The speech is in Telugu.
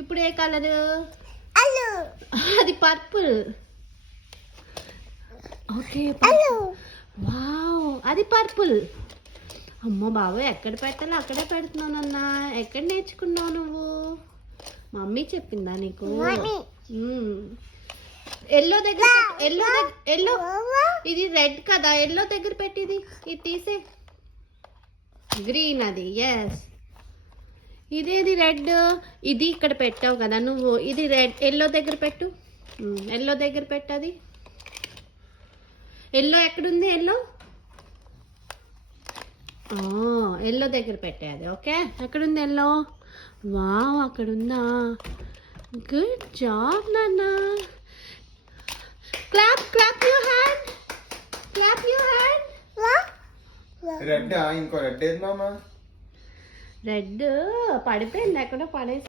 ఇప్పుడు ఏ కలర్? అది పర్పుల్. ఓకే, వావ్, అది పర్పుల్. అమ్మో బాబు, ఎక్కడ పెట్టాలో అక్కడే పెడుతున్నానన్నా. ఎక్కడ నేర్చుకున్నావు నువ్వు? మమ్మీ చెప్పిందా నీకు? ఎల్లో దగ్గర ఎల్లో. ఇది రెడ్ కదా, ఎల్లో దగ్గర పెట్టిది. ఇది తీసే. గ్రీన్ అది. ఎస్, ఇదేది రెడ్. ఇది ఇక్కడ పెట్టావు కదా నువ్వు. ఇది రెడ్. ఎల్లో దగ్గర పెట్టు. ఎల్లో దగ్గర పెట్టది. ఎల్లో ఎక్కడుంది? ఎల్లో ఎల్లో దగ్గర పెట్టేది. ఓకే, ఎక్కడుంది ఎల్లో? వావ్, అక్కడుందా? గుడ్ జాబ్ నాన్న. Clap clap your hand. Clap your hand. Red. ఇంకో రెడ్ ఏది మామ? రెడ్ పడిపోయింది, ఎక్కడో పడేసి.